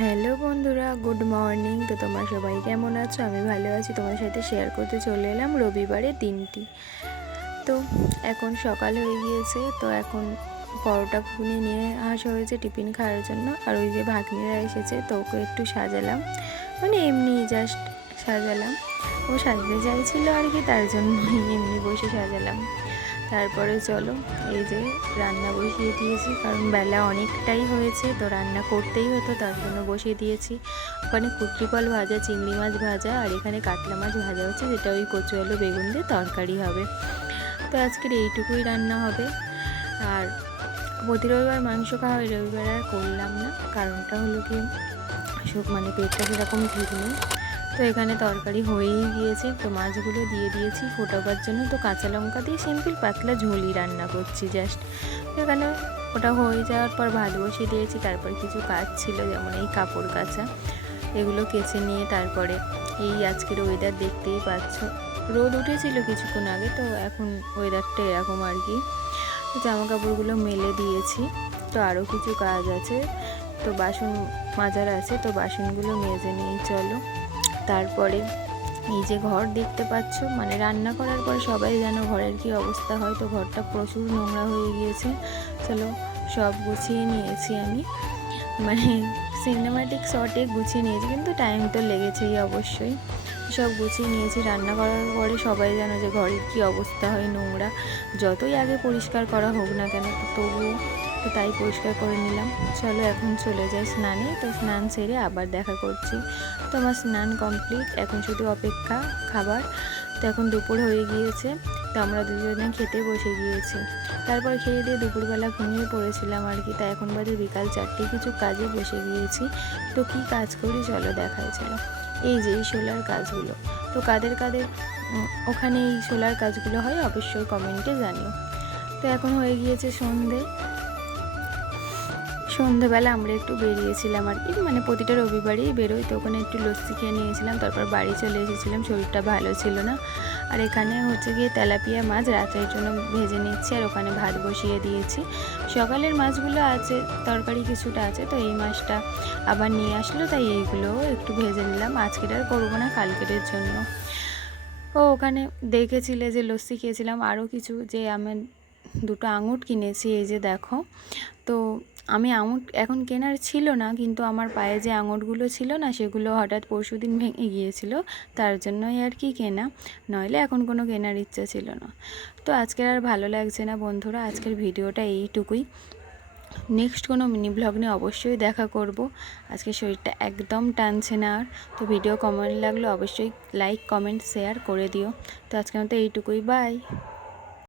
Hello বন্ধুরা, good morning. তো তোমরা সবাই কেমন আছো? আমি ভালো আছি। তোমার সাথে শেয়ার করতে চলে এলাম রবিবারের দিনটি। তো এখন সকাল হয়ে গিয়েছে, তো এখন পরোটা ঘুগনি নিয়ে আসা হয়েছে টিফিন খাওয়ার জন্য। আর ওই যে ভাগ্নিরা এসেছে, তো ওকে একটু সাজালাম, মানে এমনি জাস্ট সাজালাম। ও সাজতে চাইছিল আর কি, তার জন্যই এমনি বসে সাজালাম। তারপরে চলো, এই যে রান্না বসিয়ে দিয়েছি, কারণ বেলা অনেকটাই হয়েছে, তো রান্না করতেই হতো, তার জন্য বসিয়ে দিয়েছি। ওখানে কুটলিপাল ভাজা, চিংড়ি মাছ ভাজা, আর এখানে কাতলা মাছ ভাজা হচ্ছে, যেটা ওই কচু আলু বেগুন দিয়ে তরকারি হবে। তো আজকের এইটুকুই রান্না হবে। আর প্রতি রবিবার মাংস খাওয়া হয়, রবিবার আর করলাম না। কারণটা হলো কি, মানে পেটটা সেরকম ঠিক নেই। তো এখানে তরকারি হয়েই গিয়েছে, তো মাছগুলো দিয়ে দিয়েছি ফোটাবার জন্য। তো কাঁচা লঙ্কা দিয়ে সিম্পল পাতলা ঝোলই রান্না করছি জাস্ট। তো এখানে ওটা হয়ে যাওয়ার পর ভাত বসিয়ে দিয়েছি। তারপর কিছু কাজ ছিল, যেমন এই কাপড় কাচা, এগুলো কেচে নিয়ে তারপরে এই আজকের ওয়েদার দেখতেই পাচ্ছ, রোদ উঠেছিল কিছুক্ষণ আগে, তো এখন ওয়েদারটা এরকম আর কি। জামা কাপড়গুলো মেলে দিয়েছি। তো আরও কিছু কাজ আছে, তো বাসন মাজার আছে, তো বাসনগুলো মেজে নিয়ে চলো। তারপরে এই যে ঘর দেখতে পাচ্ছ, মানে রান্না করার পর সবাই যেন ঘরের কি অবস্থা হয়, তো ঘরটা প্রচুর নোংরা হয়ে গিয়েছে। চলো, সব গুছিয়ে নিয়েছি আমি, মানে সিনেমাটিক শটে গুছিয়ে নিয়েছি, কিন্তু টাইম তো লেগেছেই অবশ্যই। সব গুছিয়ে নিয়েছি। রান্না করার পরে সবাই জানো যে ঘরের কী অবস্থা হয়, নোংরা। যতই আগে পরিষ্কার করা হোক না কেন, তো তবুও তো তাই পরিষ্কার করে নিলাম। চলো এখন চলে যাই স্নানে। তো স্নান সেরে আবার দেখা করছি। তো আমার স্নান কমপ্লিট, এখন শুধু অপেক্ষা খাবার। তো এখন দুপুর হয়ে গিয়েছে, তো আমরা দুজনে খেতে বসে গিয়েছি। তারপর খেয়ে দিয়ে দুপুরবেলা ঘুমিয়ে পড়েছিলাম আর কি। তাই এখন বাজে বিকাল 4টে, কিছু কাজে বসে গিয়েছি। তো কি কাজ করি চলো দেখাই। চলো, এই যে এই সোলার কাজগুলো, তো কাদের কাদের ওখানে এই সোলার কাজগুলো হয় অবশ্যই কমেন্টে জানিও। তো এখন হয়ে গিয়েছে সন্ধেবেলা আমরা একটু বেরিয়েছিলাম আর কি, মানে প্রতিটা রবিবারই বেরোই। তো ওখানে একটু লস্যি খেয়ে নিয়েছিলাম, তারপর বাড়ি চলে এসেছিলাম, শরীরটা ভালো ছিল না। আর এখানে হচ্ছে গিয়ে তেলাপিয়া মাছ রাতের জন্য ভেজে নিচ্ছি, আর ওখানে ভাত বসিয়ে দিয়েছি। সকালের মাছগুলো আছে, তরকারি কিছুটা আছে, তো এই মাছটা আবার নিয়ে আসলো, তাই এইগুলোও একটু ভেজে নিলাম। আজকের আর করবো না, কালকের জন্য। ও ওখানে দেখেছিলে যে লস্যি খেয়েছিলাম, আরও কিছু, যে আমি দুটো আঙুর কিনেছি, এই যে দেখো। তো আমি আঙুর এখন কেনার ছিল না, কিন্তু আমার পায়ে যে আঙুরগুলো ছিল না, সেগুলো হঠাৎ পরশুদিন ভেঙে গিয়েছিল, তার জন্যই আর কি কেনা, নইলে এখন কোনো কেনার ইচ্ছা ছিল না। তো আজকের আর ভালো লাগছে না বন্ধুরা, আজকের ভিডিওটা এইটুকুই। নেক্সট কোনো মিনি ব্লগ নিয়ে অবশ্যই দেখা করব। আজকে শরীরটা একদম টানছে না আর। তো ভিডিও কেমন লাগলো অবশ্যই লাইক কমেন্ট শেয়ার করে দিও। তো আজকের মতো এইটুকুই, বাই।